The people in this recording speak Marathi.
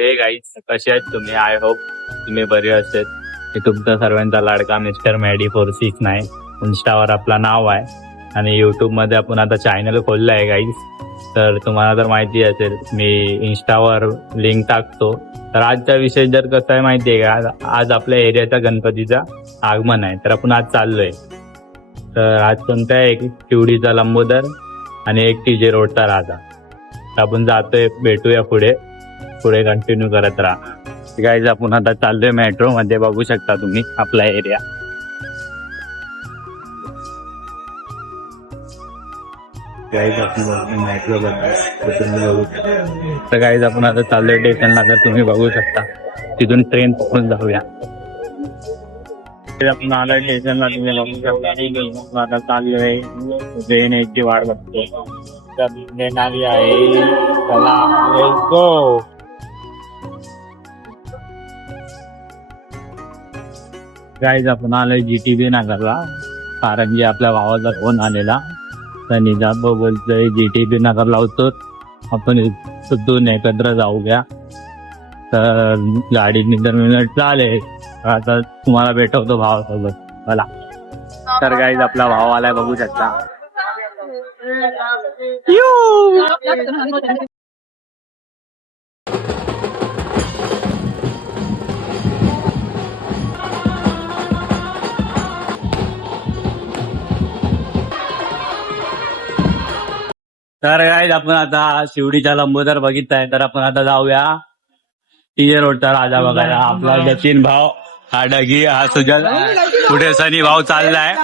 हे गाईज, कसे आहेत तुम्ही? आय होप तुम्ही बरे असेल. मी तुमचा सर्वांचा लाडका मिस्टर मॅडी 469. इन्स्टावर आपला नाव आहे आणि युट्यूब मध्ये आपण आता चॅनल खोललं आहे गाईज. तर तुम्हाला तर माहिती असेल, मी इन्स्टावर लिंक टाकतो. तर आजचा विषय जर कसा आहे माहिती आहे का, आज आपल्या एरियाचा गणपतीचा आगमन आहे. तर आपण आज चाललोय. तर आज कोणता आहे? एक शिवडीचा लंबोदर आणि एक TJ रोडचा राजा. तर आपण जातोय, भेटूया पुढे कंटिन्यू करत राहा. गाईज आपण आता चाललोय मेट्रो मध्ये, बघू शकता तुम्ही आपला एरिया. गाईज आपण मेट्रो तर गाईज आपण आता चाललोय स्टेशनला. तर तुम्ही बघू शकता तिथून ट्रेन पकडून जाऊया. आपण आलोय स्टेशनला, तुम्ही बघू शकता. आता चाललोय ट्रेन याची वाट बघतो. ट्रेन आली आहे, चला लेट्स गो. गाईज आपण आलोय GTB नगरला, कारण की आपल्या भावाचा फोन आलेला. तर निजाम बोलतोय GTB नगरला होतो, आपण दोन एकत्र जाऊया. तर गाडी 2 मिनिट चालेल. आता तुम्हाला भेटवतो भावासोबत मला. तर गाईज आपला भाव आलाय, बघू शकता. तर गाईज आपण आता शिवडीचा लंबोदर बघितलाय. तर आपण आता जाऊया TJ रोडचा राजा बघायला. आपला जतीन भाव, हा डगी, हा सुजल, पुढे सनी भाव चाललाय.